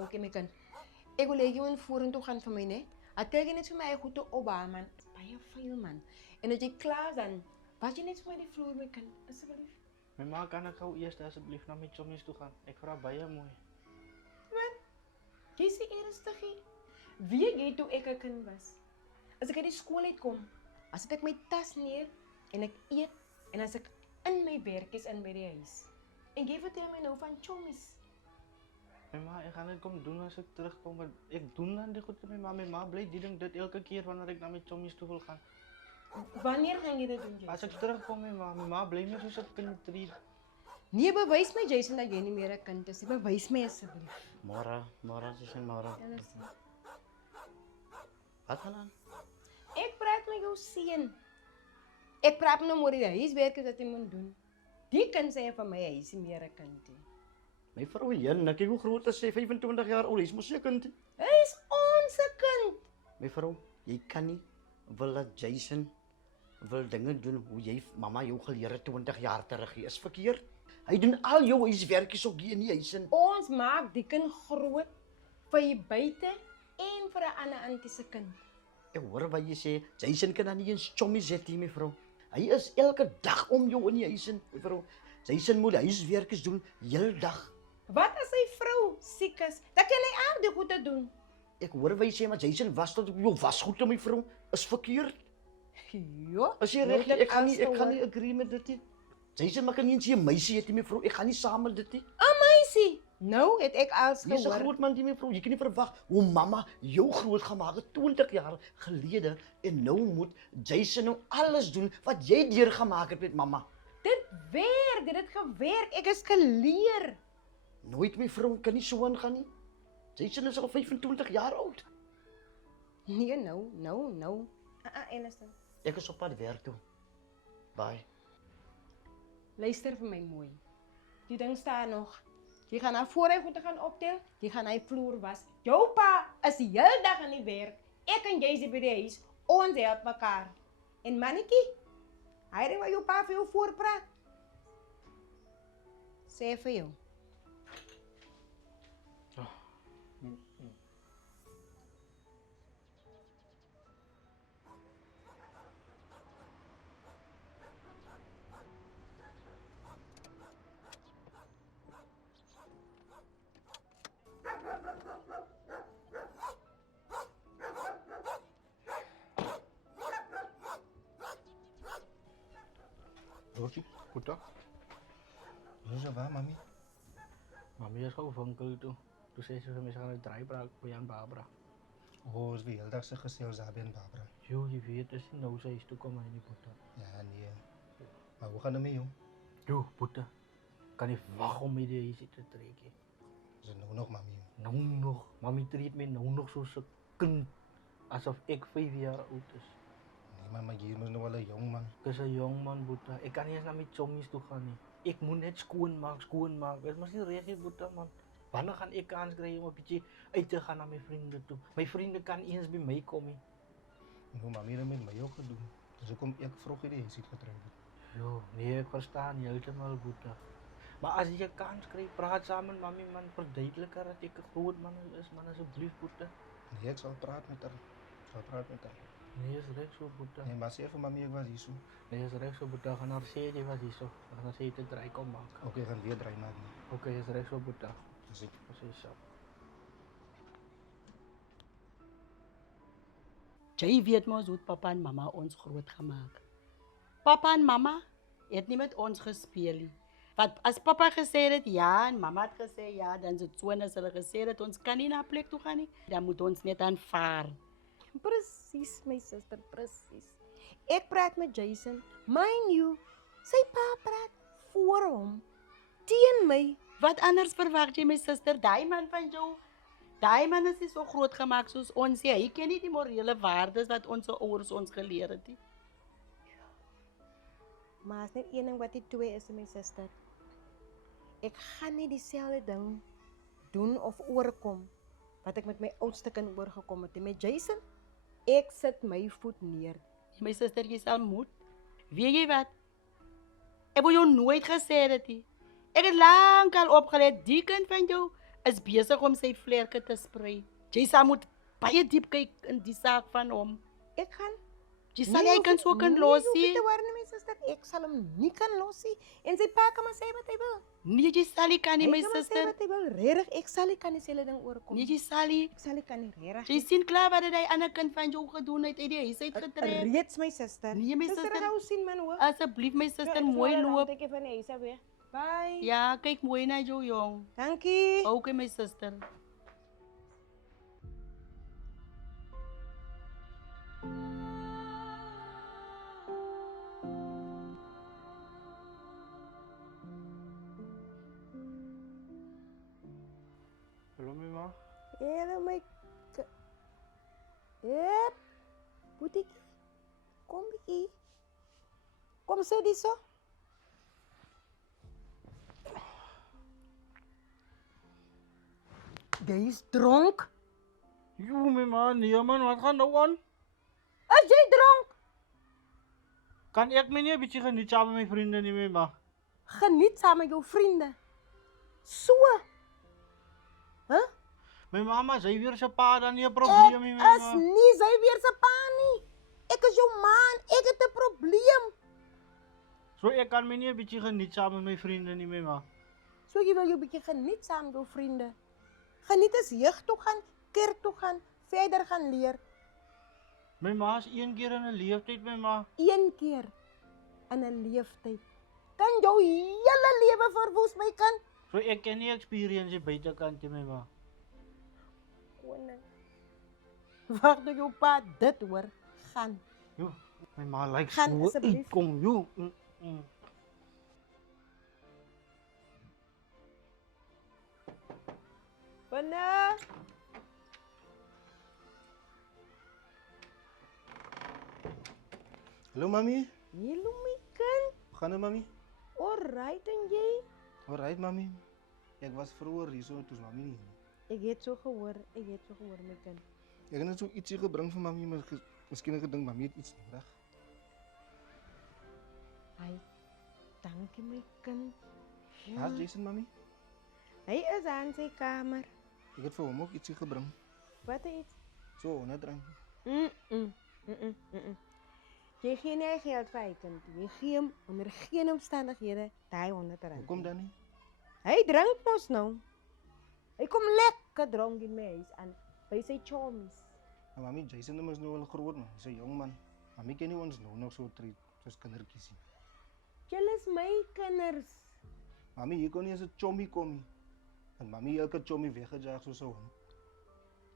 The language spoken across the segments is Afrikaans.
Oké, my kind. Ek wil hê jy moet vorentoe gaan vir my, né? Het kyk jy net vir my goed te opbaan, man. Dit is baie veel, man. En as jy klaar is dan, was jy net vir my die vloer, my kind, asseblief. My ma, kan ek gou eers asseblief na my chommies toe gaan? Ek vra baie mooi. Wat? Jy sê ernstig hier? Weet jy toe ek 'n kind was? As ek uit die skool uitkom, as ek my tas neer en ek eet en as ek in my werk is in by die huis. En jy vertel my nou van chommies. My ma, ek gaan dit kom doen as ek terugkom, want ek doen dan die goed met my ma. My ma bly die ding dit elke keer wanneer ek na my chommies toe wil gaan. Wanneer gaan jy dit doen, Jason? As ek terugkom, my ma bly nie soos 'n kind treat. Nee, bewys my Jason dat jy nie meer 'n kind is nie. Bewys my asseblief. Môre, dis en môre. Wat gaan aan? Ek praat met jou seun. Ek praat nou oor die huiswerk wat jy moet doen. Die kind sê vir my hy is nie meer 'n kind nie. My vrou Jan, ek hoe groot is sy? 25 jaar oud, hy's mos 'n kind. Hy is ons kind. My vrou, jy kan nie wil dat Jason wil dinge doen hoe jy mamma jou geleer het 20 jaar terug. Hy is verkeerd. Hy doen al jou huiswerkies ook hier in die huis in. Ons maak die kind groot vir jy buite en vir 'n ander antie se kind. Ek hoor wat jy sê, Jason kan dan nie eens chommies hê, my vrou. Hy is elke dag om jou in die huis in, my vrou. Jason moet huiswerkies doen heel dag. Wat as sy vrou siek is? Dan kan hy al die goede doen. Ek hoor wat jy sê, maar Jason was tot op jou wasgoed, my vrou, is verkeerd. Ja. As jy reg, ek gaan nie agree met dit nie. Jason maak nie eens 'n meisie het, my vrou. Ek gaan nie saam met dit nie. 'n Meisie. Nou het ek als Jy's 'n gehoor. groot man, my vrou. Jy kan nie verwag hoe mamma jou groot gemaak het 20 jaar gelede en nou moet Jason nou alles doen wat jy deurgemaak het met mamma. Dit werk, dit het gewerk. Ek is geleer. Nooit, my vrou, kan nie so aangaan nie. Jason is al 25 jaar oud. Nee, nou. Ernestine. Ek is op pad werk toe. Bye. Luister vir my mooi. Die ding staan nog. Jy gaan na voor hy goed te gaan optel. Jy gaan hy vloer was. Jou pa is die hele dag aan die werk. Ek en jy is by die huis. Ons help mekaar. En mannetjie, hy ry waar jou pa vir jou voorpraat. Sê vir jou. Rosie, goed dag. Rosa, waar, mami? Mami is gou winkel toe. Toe sê sy vir my sy gaan 'n draaibraak by Jan Barbara. Oh, is wie heel dag sy gesê ons daar by in Barbara. Jo, jy weet, is nie nou sy huis toe kom hy nie, Boeta. Ja, nee. Maar hoe gaan dit met jou? Jo, Boeta, kan nie wag om met die huis te trek nie. Is dit nou nog, mami? Nou nog, mami treat my nou nog soos 'n kind, asof ek 5 jaar oud is. Nee, maar jy is nog wel 'n jong man. Ek is 'n jong man, Boeta. Ek kan nie eens na my chommies toe gaan nie. Ek moet net skoonmaak. Dit mos nie reg nie, Boeta, man. Wanneer gaan ek kans kry om 'n bietjie uit te gaan na my vriende toe? My vriende kan eens by my kom nie. Nou, mami het met my ook gedoen. Dus hoekom ek vroeg hierdie huis getrou het. Jo, nee, ek verstaan heeltemal, Boeta. Maar as jy 'n kans kry, praat saam met mami, man, verduidelik haar dat ek 'n groot man is, man, asseblief, Boeta. Nee, ek sal praat met haar. Nee, is reg so, Boeta. Nee, maar sê vir mami ek was hier so. Nee, is reg so, Boeta. Gaan haar sê jy was hier so. Gaan haar sê jy het 'n draai kom maak. Okay, gaan weer draai maak nie. Okay, is reg so, Boeta. Dis ek. Presies so. Jy weet mos hoe papa en mamma ons groot gemaak. Papa en mamma het nie met ons gespeel nie. Want as papa gesê het ja en mamma het gesê ja, dan is dit so en as hulle gesê het ons kan nie na 'n plek toe gaan nie, dan moet ons net aanvaar. Presies, my suster, presies. Ek praat met Jason. Mind you, sy pa praat voor hom. Teen my. Wat anders verwag jy my suster? Daai man van jou, daai man is nie so groot gemaak soos ons nie. Hy ken nie die morele waardes wat ons ouers ons geleer het nie. Maar is net een ding wat die twee is, my suster. Ek gaan nie dieselfde ding doen of oorkom wat ek met my oudste kind oorgekom het. Met Jason, ek sit my voet neer. My suster, jy sal moet. Weet jy wat? Ek wou jou nooit gesê het nie. Ek het lank al opgelet, die kind van jou is besig om sy vlerke te sprei. Jy sal moet baie diep kyk in die saak van hom. Ek gaan Jy sal hy kan so kan los nie nie. te worry nie, my suster. Ek sal hom nie kan los nie. En sy pa kan maar sê wat hy wil. Nee, jy sal nie kan nie, Hy my kan maar sê suster. wat hy wil. Regtig, ek sal nie kan dieselfde ding oorkom. Nee, jy sal nie. Ek sal nie kan nie, regtig. Jy sien klaar wat het hy ander kind van jou gedoen het uit die huis uitgetrek. Reeds my suster. Nee, my Suster, suster. hou sien man hoor. Asseblief my suster, mooi loop. Ek van die huis af weer. Bye. Ja, kyk mooi na jou jong. Dankie. Okay, my suster. Hallo my ma. Hele my Yep. Boetiekie. Kom bietjie. Kom sit hier so. Jy is dronk? Jo my ma, nee man, wat gaan nou aan? Is jy dronk? Kan ek my nie 'n bietjie geniet saam met my vriende nie my ma? Geniet saam met jou vriende. So. Hæ? My mamma sê weer se pa dan nie 'n probleem nie my Is ma. nie sy weer se pa nie. Ek is jou man, ek het 'n probleem. So ek kan my nie 'n bietjie geniet saam met my vriende nie my ma. So jy wil jou bietjie geniet saam met jou vriende. Geniet is jeug toe gaan, kerk toe gaan, verder gaan leer. My ma is een keer in 'n leeftyd my ma. Een keer in 'n leeftyd. Kan jou hele lewe verwoes my kind. So ek ken nie experience die buitekant nie my ma. Koning. Wag tot jou pa dit hoor. Gaan. Jo, my ma lyk Gaan so asseblief. kom jo. Binne. Hallo mami. Hallo my kind. Gaan dit mami? Alright en jy? Alright mami. Ek was vroeër hier so toe mami nie. Ek het so gehoor, my kind. Ek het net so ietsie gebring vir mami, maar miskien het gedink mami het iets nodig. Hy. Dankie my kind. Haas Jason mami? Hy is aan sy kamer. Ek het vir hom ook ietsie gebring. Wat iets? So 100 rand. Jy gee nie geld vir hy kind. Jy gee hom onder geen omstandighede daai 100 rand. Hoekom dan nie? Hy drink mos nou. Hy kom lekker dronk in my huis aan by sy chommies. Maar mami, Jason is nou al groot man. Hy's 'n jong man. Mami ken nie ons nou nog so treat soos kindertjies nie. Julle is my kinders. Mami, hier kon nie eens 'n chommie kom nie. En mami elke chommie weggejaag soos 'n hond.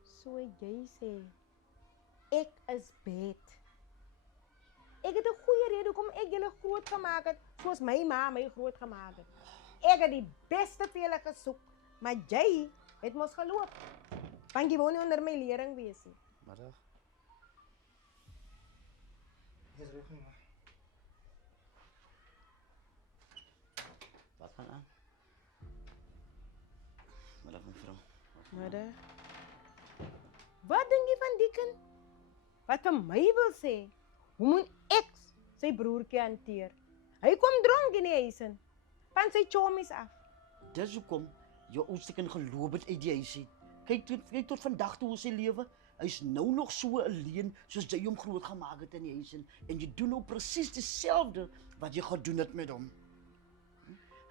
So jy sê ek is bad. Ek het 'n goeie rede hoekom ek julle groot gemaak het, soos my ma my groot gemaak het. Ek het die beste vir julle gesoek, maar jy het mos geloop. Want jy wou nie onder my lering wees nie. Middag. Dis reg nie. Wat gaan aan? Middag mevrou. Middag. Wat dink jy van die kind? Wat vir my wil sê, hoe moet ek sy broertjie hanteer? Hy kom dronk in die huis in, van sy chommies af. Dis hoekom jou oudste kind geloop het uit die huis uit. Kyk tot vandag toe hoe sy lewe. Hy's nou nog so alleen soos jy hom groot gemaak het in die huis in. En jy doen nou presies dieselfde wat jy gedoen het met hom.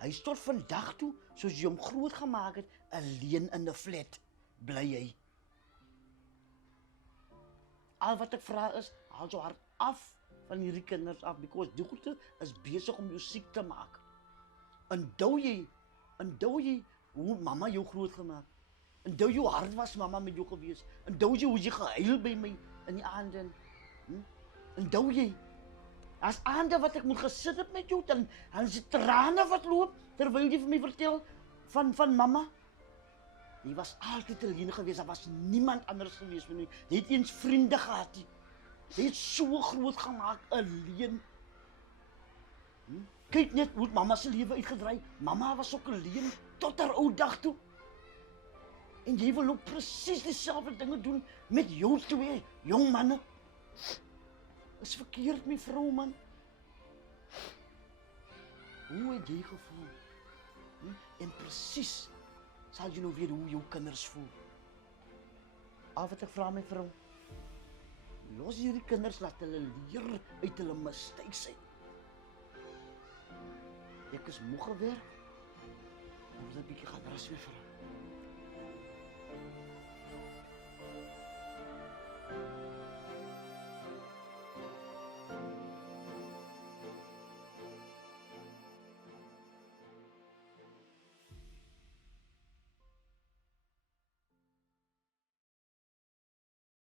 Hy's tot vandag toe soos jy hom groot gemaak het, alleen in 'n flat. Bly hy. Al wat ek vra is, haal jou hart af van hierdie kinders af, because die goede is besig om jou siek te maak. Onthou jy hoe mamma jou groot gemaak? Onthou jou hart was mamma met jou gewees? Onthou jy hoe jy gehuil by my in die aande? Onthou jy? As aande wat ek moet gesit het met jou, dan is die trane wat loop, terwyl jy vir my vertel van mamma. Jy was altyd alleen gewees, daar was niemand anders gewees vir my. Jy het eens vriende gehad nie. Jy het so groot gemaak, alleen. Kyk net hoe mamma se lewe uitgedraai. Mamma was ook alleen tot haar ou dag toe. En jy wil ook presies dieselfde dinge doen met jou twee jong manne. Is verkeerd, my vrou man. Hoe het jy gevoel? En presies sal jy nou weet hoe jou kinders voel. Al wat ek vra my vrou, los hierdie kinders laat hulle leer uit hulle mistakes uit. Ek is moeg gewerk, ons het 'n bietjie gaan rus my vrou.